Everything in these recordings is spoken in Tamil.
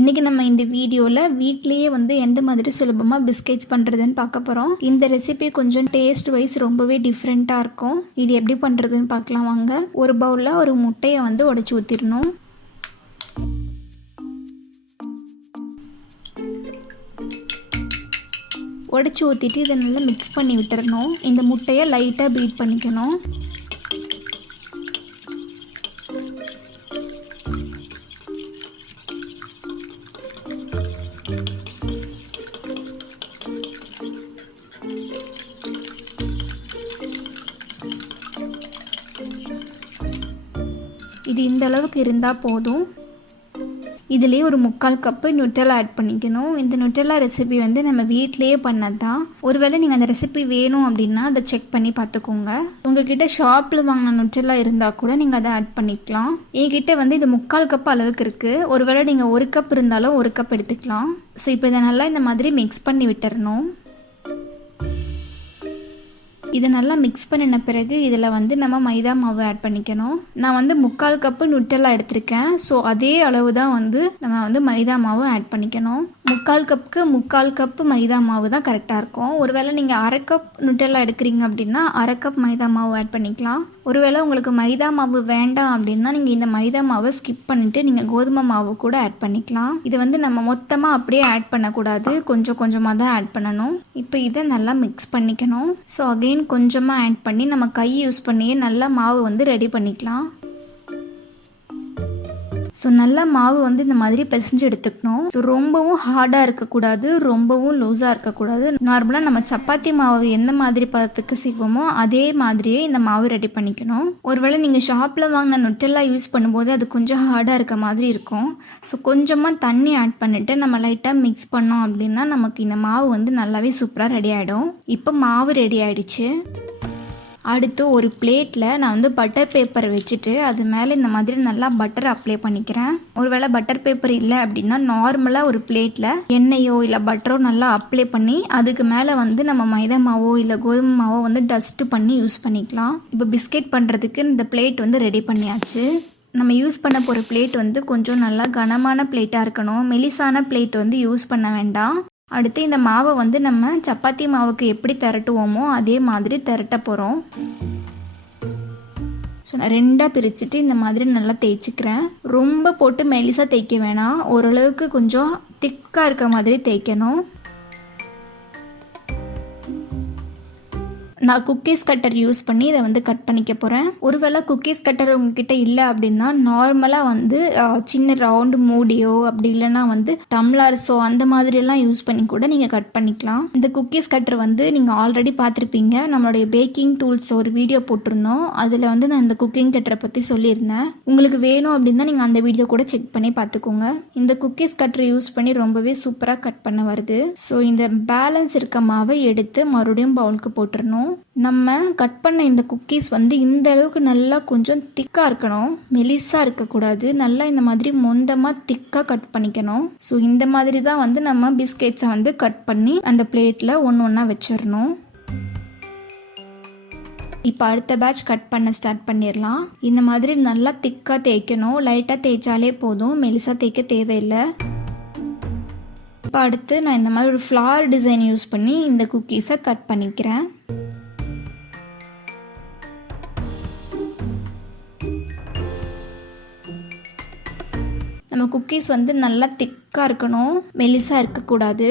இன்றைக்கி நம்ம இந்த வீடியோவில் வீட்லேயே எந்த மாதிரி சுலபமாக பிஸ்கெட்ஸ் பண்ணுறதுன்னு பார்க்க போகிறோம். இந்த ரெசிபி கொஞ்சம் டேஸ்ட் வைஸ் ரொம்பவே டிஃப்ரெண்ட்டாக இருக்கும். இது எப்படி பண்ணுறதுன்னு பார்க்கலாம் வாங்க. ஒரு பவுலில் ஒரு முட்டையை உடைச்சி ஊற்றிடணும். உடைச்சி ஊற்றிட்டு இதை நல்லா மிக்ஸ் பண்ணி விட்டுறணும். இந்த முட்டையை லைட்டாக பீட் பண்ணிக்கணும். இது இந்த அளவுக்கு இருந்தால் போதும். இதுலேயே ஒரு 3/4 கப்பு நுட்டெல்லா ஆட் பண்ணிக்கணும். இந்த நுட்டெல்லா ரெசிபி நம்ம வீட்டிலேயே பண்ணது தான். ஒருவேளை நீங்கள் அந்த ரெசிபி வேணும் அப்படின்னா அதை செக் பண்ணி பார்த்துக்கோங்க. உங்ககிட்ட ஷாப்பில் வாங்கின நுட்டெல்லா இருந்தால் கூட நீங்கள் அதை ஆட் பண்ணிக்கலாம். என்கிட்ட இது 3/4 கப் அளவுக்கு இருக்குது. ஒருவேளை நீங்கள் 1 கப் இருந்தாலும் 1 கப் எடுத்துக்கலாம். ஸோ இப்போ இதை நல்லா இந்த மாதிரி மிக்ஸ் பண்ணி விட்டுறணும். இதை நல்லா மிக்ஸ் பண்ணின பிறகு இதில் நம்ம மைதா மாவு ஆட் பண்ணிக்கணும். நான் 3/4 கப்பு நுட்டெல்லா எடுத்திருக்கேன். ஸோ அதே அளவு தான் நம்ம மைதா மாவு ஆட் பண்ணிக்கணும். 3/4 கப்புக்கு 3/4 கப்பு மைதா மாவு தான் கரெக்டாக இருக்கும். ஒருவேளை நீங்கள் 1/2 கப் நுட்டெல்லா எடுக்கிறீங்க அப்படின்னா 1/2 கப் மைதா மாவு ஆட் பண்ணிக்கலாம். ஒருவேளை உங்களுக்கு மைதா மாவு வேண்டாம் அப்படின்னா நீங்கள் இந்த மைதா மாவை ஸ்கிப் பண்ணிவிட்டு நீங்கள் கோதுமை மாவு கூட ஆட் பண்ணிக்கலாம். இது நம்ம மொத்தமாக அப்படியே ஆட் பண்ணக்கூடாது, கொஞ்சம் கொஞ்சமாக தான் ஆட் பண்ணணும். இப்போ இதை நல்லா மிக்ஸ் பண்ணிக்கணும். ஸோ அகெயின் கொஞ்சமாக ஆட் பண்ணி நம்ம கை யூஸ் பண்ணியே நல்லா மாவு ரெடி பண்ணிக்கலாம். ஸோ நல்லா மாவு இந்த மாதிரி பிசைஞ்சு எடுத்துக்கணும். ஸோ ரொம்பவும் ஹார்டாக இருக்கக்கூடாது, ரொம்பவும் லூஸாக இருக்கக்கூடாது. நார்மலாக நம்ம சப்பாத்தி மாவு எந்த மாதிரி பதத்துக்கு செய்வோமோ அதே மாதிரியே இந்த மாவு ரெடி பண்ணிக்கணும். ஒருவேளை நீங்கள் ஷாப்பில் வாங்கின நுட்டெல்லா யூஸ் பண்ணும்போது அது கொஞ்சம் ஹார்டாக இருக்க மாதிரி இருக்கும். ஸோ கொஞ்சமாக தண்ணி ஆட் பண்ணிவிட்டு நம்ம லைட்டாக மிக்ஸ் பண்ணோம் அப்படின்னா நமக்கு இந்த மாவு நல்லாவே சூப்பராக ரெடி ஆகிடும். இப்போ மாவு ரெடி ஆகிடுச்சு. அடுத்து ஒரு பிளேட்டில் நான் பட்டர் பேப்பர் வச்சுட்டு அது மேலே இந்த மாதிரி நல்லா பட்டர் அப்ளை பண்ணிக்கிறேன். ஒருவேளை பட்டர் பேப்பர் இல்லை அப்படின்னா நார்மலாக ஒரு பிளேட்டில் எண்ணெயோ இல்லை பட்டரோ நல்லா அப்ளை பண்ணி அதுக்கு மேலே நம்ம மைதா மாவோ இல்லை கோதுமை மாவோ டஸ்ட் பண்ணி யூஸ் பண்ணிக்கலாம். இப்போ பிஸ்கெட் பண்ணுறதுக்கு இந்த பிளேட் ரெடி பண்ணியாச்சு. நம்ம யூஸ் பண்ண போகிற பிளேட் கொஞ்சம் நல்லா கனமான பிளேட்டாக இருக்கணும். மெலிசான பிளேட் யூஸ் பண்ண வேண்டாம். அடுத்து இந்த மாவை நம்ம சப்பாத்தி மாவுக்கு எப்படி திரட்டுவோமோ அதே மாதிரி திரட்ட போகிறோம். ஸோ நான் 2ஆக பிரிச்சுட்டு இந்த மாதிரி நல்லா தேய்ச்சிக்கிறேன். ரொம்ப போட்டு மெலிசாக தேய்க்க வேணாம், ஓரளவுக்கு கொஞ்சம் திக்காக இருக்க மாதிரி தேய்க்கணும். நான் குக்கீஸ் கட்டர் யூஸ் பண்ணி இதை கட் பண்ணிக்க போகிறேன். ஒருவேளை குக்கீஸ் கட்டர் உங்ககிட்ட இல்லை அப்படின்னா நார்மலாக சின்ன ரவுண்டு மூடியோ அப்படி இல்லைன்னா டம்ளர்ஸோ அந்த மாதிரியெல்லாம் யூஸ் பண்ணி கூட நீங்கள் கட் பண்ணிக்கலாம். இந்த குக்கீஸ் கட்டர் நீங்கள் ஆல்ரெடி பார்த்துருப்பீங்க. நம்மளுடைய பேக்கிங் டூல்ஸ் ஒரு வீடியோ போட்டிருந்தோம். அதில் நான் இந்த குக்கிங் கட்டரை பற்றி சொல்லியிருந்தேன். உங்களுக்கு வேணும் அப்படின்னா நீங்கள் அந்த வீடியோ கூட செக் பண்ணி பார்த்துக்கோங்க. இந்த குக்கீஸ் கட்டரை யூஸ் பண்ணி ரொம்பவே சூப்பராக கட் பண்ண வருது. ஸோ இந்த பேலன்ஸ் இருக்க மாவை எடுத்து மறுபடியும் பவுலுக்கு போட்டுடணும். நம்ம கட் பண்ண இந்த குக்கீஸ் இந்த அளவுக்கு நல்லா கொஞ்சம் திக்காக இருக்கணும், மெலிசாக இருக்கக்கூடாது. நல்லா இந்த மாதிரி மொந்தமாக திக்காக கட் பண்ணிக்கணும். ஸோ இந்த மாதிரி தான் நம்ம பிஸ்கெட்ஸை கட் பண்ணி அந்த பிளேட்டில் ஒன்று ஒன்றா வச்சிடணும். இப்போ அடுத்த பேட்ச் கட் பண்ண ஸ்டார்ட் பண்ணிடலாம். இந்த மாதிரி நல்லா திக்காக தேய்க்கணும். லைட்டாக தேய்ச்சாலே போதும், மெலிசாக தேய்க்க தேவையில்லை. இப்போ அடுத்து நான் இந்த மாதிரி ஒரு ஃப்ளவர் டிசைன் யூஸ் பண்ணி இந்த குக்கீஸை கட் பண்ணிக்கிறேன். நம்ம குக்கீஸ் நல்லா திக்காக இருக்கணும், மெலிசாக இருக்கக்கூடாது.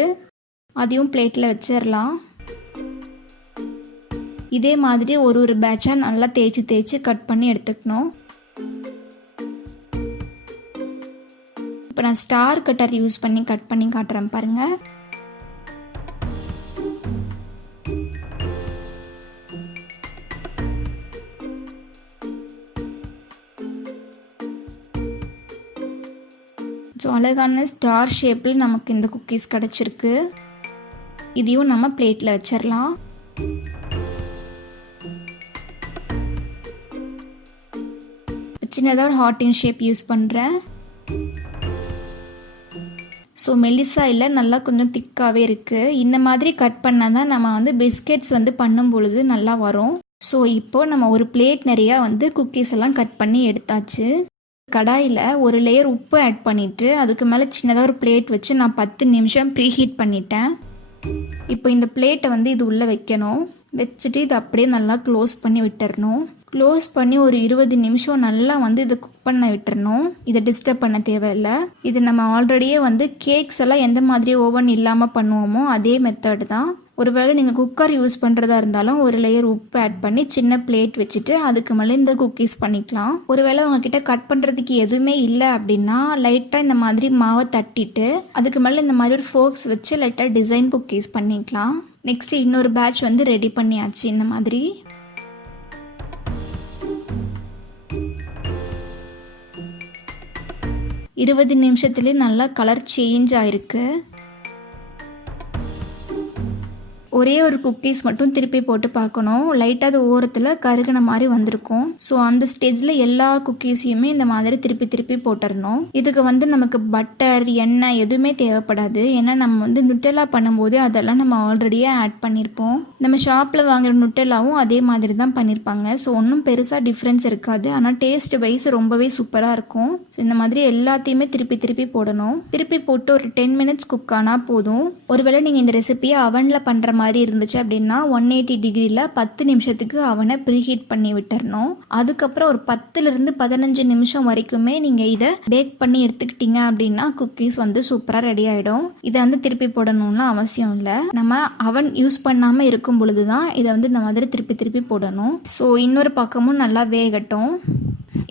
அதையும் பிளேட்டில் வச்சிடலாம். இதே மாதிரி ஒரு பேட்சாக நல்லா தேய்ச்சி கட் பண்ணி எடுத்துக்கணும். இப்போ நான் ஸ்டார் கட்டர் யூஸ் பண்ணி கட் பண்ணி காட்டுறேன் பாருங்கள். ஸோ அழகான ஸ்டார் ஷேப்பில் நமக்கு இந்த குக்கீஸ் கிடச்சிருக்கு. இதையும் நம்ம பிளேட்டில் வச்சிடலாம். சின்னதாக ஒரு ஹார்ட்டின் ஷேப் யூஸ் பண்ணுறேன். ஸோ மெல்லிசா இல்லை, நல்லா கொஞ்சம் திக்காகவே இருக்குது. இந்த மாதிரி கட் பண்ணால் தான் நம்ம பிஸ்கெட்ஸ் பண்ணும் பொழுது நல்லா வரும். ஸோ இப்போது நம்ம ஒரு பிளேட் நிறையா குக்கீஸ் எல்லாம் கட் பண்ணி எடுத்தாச்சு. கடாயில் ஒரு லேயர் உப்பு ஆட் பண்ணிவிட்டு அதுக்கு மேலே சின்னதாக ஒரு பிளேட் வச்சு நான் 10 நிமிஷம் ப்ரீ ஹீட் பண்ணிட்டேன். இப்போ இந்த பிளேட்டை வந்து இது உள்ளே வைக்கணும். வச்சுட்டு இதை அப்படியே நல்லா க்ளோஸ் பண்ணி விட்டுறணும். க்ளோஸ் பண்ணி ஒரு 20 நிமிஷம் நல்லா வந்து இதை குக் பண்ண விட்டுறணும். இதை டிஸ்டர்ப் பண்ண தேவையில்லை. இது நம்ம ஆல்ரெடியே வந்து கேக்ஸ் எல்லாம் எந்த மாதிரி ஓவன் இல்லாமல் பண்ணுவோமோ அதே மெத்தட் தான். ஒருவேளை நீங்கள் குக்கர் யூஸ் பண்ணுறதா இருந்தாலும் ஒரு லேயர் உப்பு ஆட் பண்ணி சின்ன பிளேட் வச்சுட்டு அதுக்கு மேலே இந்த குக்கீஸ் பண்ணிக்கலாம். ஒருவேளை உங்ககிட்ட கட் பண்ணுறதுக்கு எதுவுமே இல்லை அப்படின்னா லைட்டாக இந்த மாதிரி மாவை தட்டிட்டு அதுக்கு மேலே இந்த மாதிரி ஒரு ஃபோக்ஸ் வச்சு லைட்டாக டிசைன் குக்கீஸ் பண்ணிக்கலாம். நெக்ஸ்ட்டு இன்னொரு பேட்ச் வந்து ரெடி பண்ணியாச்சு. இந்த மாதிரி 20 நிமிஷத்துலேயே நல்லா கலர் சேஞ்ச் ஆயிருக்கு. ஒரே ஒரு குக்கீஸ் மட்டும் திருப்பி போட்டு பார்க்கணும். லைட்டாக அது ஓரத்தில் கருகின மாதிரி வந்திருக்கும். ஸோ அந்த ஸ்டேஜில் எல்லா குக்கீஸையுமே இந்த மாதிரி திருப்பி திருப்பி போட்டுடணும். இதுக்கு வந்து நமக்கு பட்டர் எண்ணெய் எதுவுமே தேவைப்படாது. ஏன்னா நம்ம வந்து நுட்டெல்லா பண்ணும்போது அதெல்லாம் நம்ம ஆல்ரெடியே ஆட் பண்ணியிருப்போம். நம்ம ஷாப்பில் வாங்குகிற நுட்டெல்லாவும் அதே மாதிரி தான் பண்ணியிருப்பாங்க. ஸோ ஒன்றும் பெருசாக டிஃப்ரென்ஸ் இருக்காது. ஆனால் டேஸ்ட் வைஸ் ரொம்பவே சூப்பராக இருக்கும். ஸோ இந்த மாதிரி எல்லாத்தையுமே திருப்பி திருப்பி போடணும். திருப்பி போட்டு ஒரு 10 மினிட்ஸ் குக் ஆனால் போதும். ஒருவேளை நீங்கள் இந்த ரெசிபியை அவனில் பண்ணுற மாதிரி இருந்துச்சு அப்படின்னா 180 டிகிரியில் 10 நிமிஷத்துக்கு அவனை ப்ரீஹீட் பண்ணி விட்டுறணும். அதுக்கப்புறம் ஒரு 10லிருந்து 15 நிமிஷம் வரைக்குமே நீங்கள் இதை பேக் பண்ணி எடுத்துக்கிட்டீங்க அப்படின்னா குக்கீஸ் வந்து சூப்பராக ரெடி ஆகிடும். இதை வந்து திருப்பி போடணும்னு அவசியம் இல்லை. நம்ம அவன் யூஸ் பண்ணாமல் இருக்கும் பொழுது தான் இதை வந்து இந்த மாதிரி திருப்பி திருப்பி போடணும். ஸோ இன்னொரு பக்கமும் நல்லா வேகட்டும்.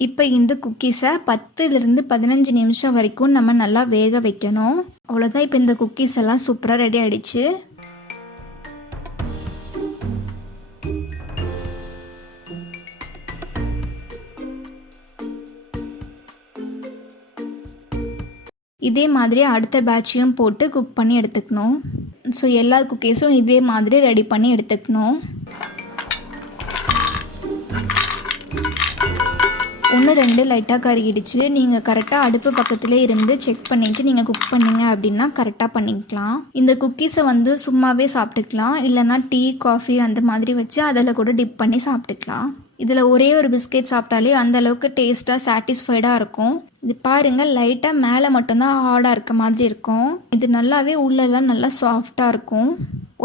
இப்போ இந்த குக்கீஸை 10லிருந்து 15 நிமிஷம் வரைக்கும் நம்ம நல்லா வேக வைக்கணும். அவ்வளோதான். இப்போ இந்த குக்கீஸ் எல்லாம் சூப்பராக ரெடி ஆகிடுச்சு. இதே மாதிரி அடுத்த பேட்சையும் போட்டு குக் பண்ணி எடுத்துக்கணும். ஸோ எல்லா குக்கீஸும் இதே மாதிரி ரெடி பண்ணி எடுத்துக்கணும். 1-2 லைட்டாக கருகிடுச்சு. நீங்கள் கரெக்டாக அடுப்பு பக்கத்துலேயே இருந்து செக் பண்ணிவிட்டு நீங்கள் குக் பண்ணிங்க அப்படின்னா கரெக்டாக பண்ணிக்கலாம். இந்த குக்கீஸை வந்து சும்மாவே சாப்பிட்டுக்கலாம். இல்லைனா டீ காஃபி அந்த மாதிரி வச்சு அதில் கூட டிப் பண்ணி சாப்பிட்டுக்கலாம். இதில் ஒரே ஒரு பிஸ்கெட் சாப்பிட்டாலே அந்த அளவுக்கு டேஸ்ட்டாக சாட்டிஸ்ஃபைடாக இருக்கும். இது பாருங்கள், லைட்டாக மேலே மட்டும்தான் ஹார்டாக இருக்க மாதிரி இருக்கும். இது நல்லாவே உள்ளெல்லாம் நல்லா சாஃப்டாக இருக்கும்.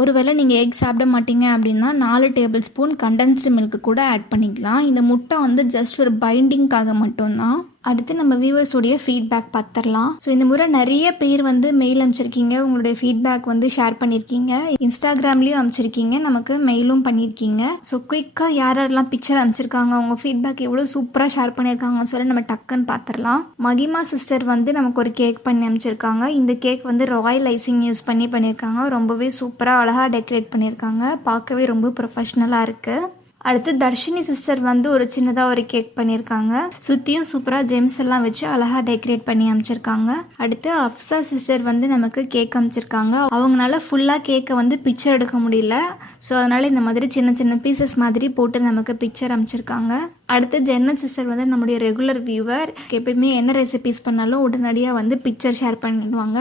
ஒருவேளை நீங்கள் எக் சாப்பிட மாட்டீங்க அப்படின்னா 4 டேபிள் ஸ்பூன் கண்டென்ஸ்டு மில்க் கூட ஆட் பண்ணிக்கலாம். இந்த முட்டை வந்து ஜஸ்ட் ஒரு பைண்டிங்காக மட்டும்தான். அடுத்து நம்ம வியூவர்ஸோடைய ஃபீட்பேக் பார்த்துடலாம். ஸோ இந்த முறை நிறைய பேர் வந்து மெயில் அனுப்பிச்சிருக்கீங்க. உங்களுடைய ஃபீட்பேக் வந்து ஷேர் பண்ணியிருக்கீங்க. இன்ஸ்டாகிராம்லேயும் அனுப்பிச்சிருக்கீங்க. நமக்கு மெயிலும் பண்ணியிருக்கீங்க. ஸோ குயிக்காக யாரெல்லாம் பிக்சர் அனுப்பிச்சிருக்காங்க, அவங்க ஃபீட்பேக் எவ்வளோ சூப்பராக ஷேர் பண்ணியிருக்காங்கன்னு சொல்லி நம்ம டக்குன்னு பார்த்துடலாம். மகிமா சிஸ்டர் வந்து நமக்கு ஒரு கேக் பண்ணி அனுப்பிச்சிருக்காங்க. இந்த கேக் வந்து ராயல் ஐசிங் யூஸ் பண்ணியிருக்காங்க. ரொம்பவே சூப்பராக அழகாக டெக்கரேட் பண்ணியிருக்காங்க. பார்க்கவே ரொம்ப ப்ரொஃபஷ்னலாக இருக்குது. அடுத்து தர்ஷினி சிஸ்டர் வந்து ஒரு சின்னதாக ஒரு கேக் பண்ணியிருக்காங்க. சுற்றியும் சூப்பராக ஜெம்ஸ் எல்லாம் வச்சு அழகாக டெக்கரேட் பண்ணி அமைச்சிருக்காங்க. அடுத்து அப்சா சிஸ்டர் வந்து நமக்கு கேக் அமைச்சிருக்காங்க. அவங்களால ஃபுல்லாக கேக்கை வந்து பிக்சர் எடுக்க முடியல. ஸோ அதனால் இந்த மாதிரி சின்ன சின்ன பீசஸ் மாதிரி போட்டு நமக்கு பிக்சர் அமைச்சிருக்காங்க. அடுத்து ஜென்னத் சிஸ்டர் வந்து நம்முடைய ரெகுலர் வியூவர். எப்பயுமே என்ன ரெசிபிஸ் பண்ணாலும் உடனடியாக வந்து பிக்சர் ஷேர் பண்ணிடுவாங்க.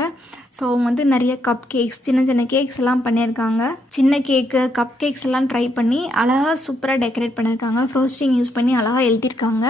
ஸோ அவங்க வந்து நிறைய கப் கேக்ஸ், சின்ன சின்ன கேக்ஸ் எல்லாம் பண்ணியிருக்காங்க. சின்ன கேக்கு, கப் கேக்ஸ் எல்லாம் ட்ரை பண்ணி அழகாக சூப்பராக டெக்கரேட் பண்ணியிருக்காங்க. ஃப்ரோஸ்டிங் யூஸ் பண்ணி அழகாக எழுதியிருக்காங்க.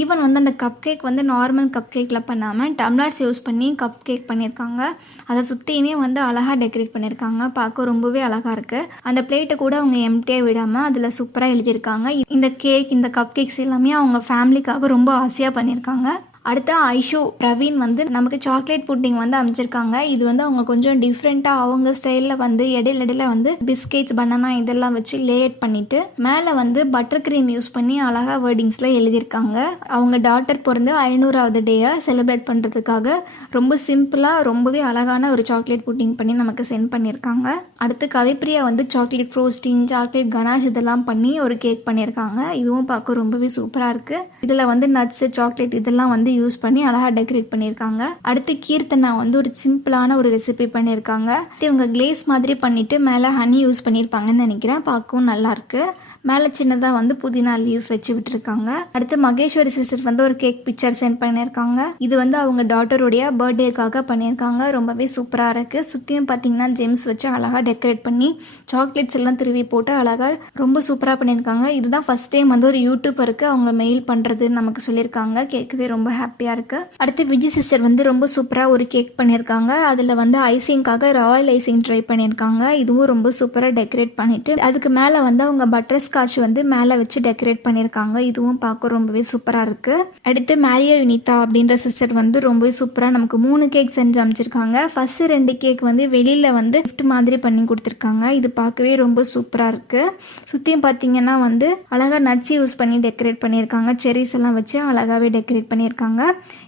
ஈவன் வந்து அந்த கப் கேக் வந்து நார்மல் கப் கேக்கில் பண்ணாமல் டம்ளர்ஸ் யூஸ் பண்ணி கப் கேக் பண்ணியிருக்காங்க. அதை சுற்றியுமே வந்து அழகாக டெக்கரேட் பண்ணியிருக்காங்க. பார்க்க ரொம்பவே அழகாக இருக்குது. அந்த பிளேட்டை கூட அவங்க எம்டியாக விடாமல் அதில் சூப்பராக எழுதியிருக்காங்க. இந்த கேக், இந்த கப் கேக்ஸ் எல்லாமே அவங்க ஃபேமிலிக்காக ரொம்ப ஆசையாக பண்ணியிருக்காங்க. அடுத்து ஐஷு பிரவீன் வந்து நமக்கு சாக்லேட் புட்டிங் வந்து அமைச்சிருக்காங்க. இது வந்து அவங்க கொஞ்சம் டிஃப்ரெண்ட்டாக அவங்க ஸ்டைலில் வந்து இடையில வந்து பிஸ்கெட்ஸ், பனானா இதெல்லாம் வச்சு லேயர் பண்ணிவிட்டு மேலே வந்து பட்டர் க்ரீம் யூஸ் பண்ணி அழகாக வேர்டிங்ஸில் எழுதியிருக்காங்க. அவங்க டாட்டர் பிறந்து 500வது டேயை செலிப்ரேட் பண்ணுறதுக்காக ரொம்ப சிம்பிளாக ரொம்பவே அழகான ஒரு சாக்லேட் புட்டிங் பண்ணி நமக்கு சென்ட் பண்ணியிருக்காங்க. அடுத்து கவிப்ரியா வந்து சாக்லேட் ஃப்ரோஸ்டிங், சாக்லேட் கனாஷ் இதெல்லாம் பண்ணி ஒரு கேக் பண்ணியிருக்காங்க. இதுவும் பார்க்க ரொம்பவே சூப்பராக இருக்குது. இதில் வந்து நட்ஸு, சாக்லேட் இதெல்லாம் வந்து யூஸ் பண்ணி அழகாக டெக்கரேட் பண்ணியிருக்காங்க. அடுத்து கீர்த்தனா வந்து ஒரு சிம்பிளான ஒரு ரெசிபி பண்ணியிருக்காங்க. இவங்க கிளேஸ் மாதிரி பண்ணிட்டு மேலே ஹனி யூஸ் பண்ணியிருப்பாங்கன்னு நினைக்கிறேன். பார்க்கவும் நல்லாயிருக்கு. மேலே சின்னதாக வந்து புதினா லீஃப் வச்சு விட்டுருக்காங்க. அடுத்து மகேஸ்வரி சிஸ்டர் வந்து ஒரு கேக் பிக்சர் சென்ட் பண்ணியிருக்காங்க. இது வந்து அவங்க டாட்டருடைய பர்த்டேக்காக பண்ணியிருக்காங்க. ரொம்பவே சூப்பராக இருக்குது. சுற்றியும் பார்த்தீங்கன்னா ஜெம்ஸ் வச்சு அழகாக டெக்கரேட் பண்ணி சாக்லேட்ஸ் எல்லாம் திருவி போட்டு அழகாக ரொம்ப சூப்பராக பண்ணியிருக்காங்க. இதுதான் ஃபஸ்ட் டைம் வந்து ஒரு யூடியூபருக்கு அவங்க மெயில் பண்ணுறது நமக்கு சொல்லியிருக்காங்க. கேட்கவே ரொம்ப ஹாப்பியாக இருக்குது. அடுத்து விஜய் சிஸ்டர் வந்து ரொம்ப சூப்பராக ஒரு கேக் பண்ணியிருக்காங்க. அதில் வந்து ஐசிங்காக ராயல் ஐசிங் ட்ரை பண்ணியிருக்காங்க. இதுவும் ரொம்ப சூப்பராக டெக்கரேட் பண்ணிவிட்டு அதுக்கு மேலே வந்து அவங்க பட்டர் ஸ்காட்ச் வந்து மேலே வச்சு டெக்கரேட் பண்ணியிருக்காங்க. இதுவும் பார்க்க ரொம்பவே சூப்பராக இருக்குது. அடுத்து மேரியா யுனிதா அப்படின்ற சிஸ்டர் வந்து ரொம்பவே சூப்பராக நமக்கு 3 கேக் செஞ்சு அமைச்சிருக்காங்க. ஃபஸ்ட்டு 2 கேக் வந்து வெளியில் வந்து கிஃப்ட் மாதிரி பண்ணி கொடுத்துருக்காங்க. இது பார்க்கவே ரொம்ப சூப்பராக இருக்குது. சுற்றியும் பார்த்தீங்கன்னா வந்து அழகாக நட்ஸ் யூஸ் பண்ணி டெக்கரேட் பண்ணியிருக்காங்க. செரிஸ் எல்லாம் வச்சு அழகாகவே டெக்கரேட் பண்ணியிருக்காங்க.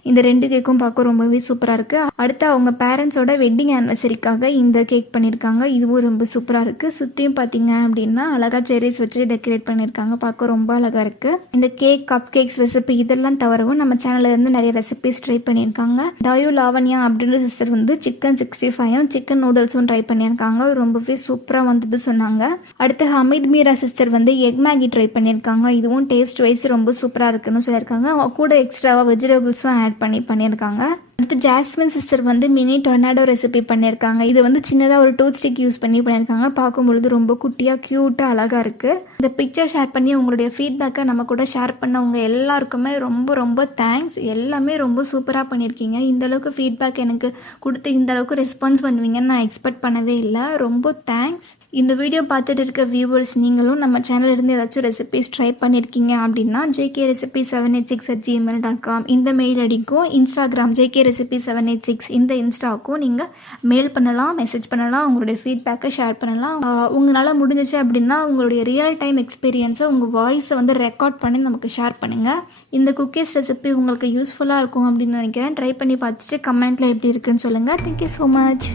இந்த 2 கேக்கும் பார்க்க ரொம்பவே சூப்பராக இருக்குது. அடுத்து அவங்க பேரண்ட்ஸோட வெட்டிங் ஆனிவர்சரிக்காக இந்த கேக் பண்ணியிருக்காங்க. இதுவும் ரொம்ப சூப்பராக இருக்குது. சுற்றியும் பார்த்தீங்க அப்படின்னா அழகாக செரிஸ் வச்சு டெக்கரேட் பண்ணியிருக்காங்க. பார்க்க ரொம்ப அழகாக இருக்குது. இந்த கேக், கப் கேக்ஸ் ரெசிபி இதெல்லாம் தவிரவும் நம்ம சேனலில் இருந்து நிறைய ரெசிபிஸ் ட்ரை பண்ணியிருக்காங்க. தயு லாவண்யா அப்படின்ற சிஸ்டர் வந்து சிக்கன் 65ம் சிக்கன் நூடுல்ஸும் ட்ரை பண்ணியிருக்காங்க. ரொம்பவே சூப்பராக வந்தது சொன்னாங்க. அடுத்து ஹமீத் மீரா சிஸ்டர் வந்து எக் மேகி ட்ரை பண்ணியிருக்காங்க. இதுவும் டேஸ்ட் வைஸ் ரொம்ப சூப்பராக இருக்குன்னு சொல்லியிருக்காங்க. அவங்க கூட எக்ஸ்ட்ராவாக வெஜிடபிள்ஸும் ஆட் பண்ணியிருக்காங்க. அடுத்து ஜாஸ்மின் சிஸ்டர் வந்து மினி டொர்னாடோ ரெசிபி பண்ணியிருக்காங்க. இது வந்து சின்னதாக ஒரு டூத் ஸ்டிக் யூஸ் பண்ணியிருக்காங்க. பார்க்கும்பொழுது ரொம்ப குட்டியாக க்யூட்டாக அழகாக இருக்குது. இந்த பிக்சர் ஷேர் பண்ணி உங்களுடைய ஃபீட்பேக்கை நம்ம கூட ஷேர் பண்ணவங்க எல்லாருக்குமே ரொம்ப ரொம்ப தேங்க்ஸ். எல்லாமே ரொம்ப சூப்பராக பண்ணியிருக்கீங்க. இந்தளவுக்கு ஃபீட்பேக் எனக்கு கொடுத்து இந்தளவுக்கு ரெஸ்பான்ஸ் பண்ணுவீங்கன்னு நான் எக்ஸ்பெக்ட் பண்ணவே இல்லை. ரொம்ப தேங்க்ஸ். இந்த வீடியோ பார்த்துட்டு இருக்க வியூவர்ஸ் நீங்களும் நம்ம சேனல் இருந்து ஏதாச்சும் ரெசிபிஸ் ட்ரை பண்ணியிருக்கீங்க அப்படின்னா jkrecipe786@gmail.com இந்த மெயில் ஐடிக்கும் இன்ஸ்டாகிராம் jkrecipe786 இந்த இன்ஸ்டாவுக்கும் நீங்கள் மெயில் பண்ணலாம், மெசேஜ் பண்ணலாம், உங்களுடைய ஃபீட்பேக்கை ஷேர் பண்ணலாம். உங்களால் முடிஞ்சிச்சு அப்படின்னா உங்களுடைய ரியல் டைம் எக்ஸ்பீரியன்ஸை உங்கள் வாய்ஸை வந்து ரெக்கார்ட் பண்ணி நமக்கு ஷேர் பண்ணுங்கள். இந்த குக்கீஸ் ரெசிபி உங்களுக்கு யூஸ்ஃபுல்லாக இருக்கும் அப்படின்னு நினைக்கிறேன். ட்ரை பண்ணி பார்த்துட்டு கமெண்ட்டில் எப்படி இருக்குன்னு சொல்லுங்கள். Thank you so much.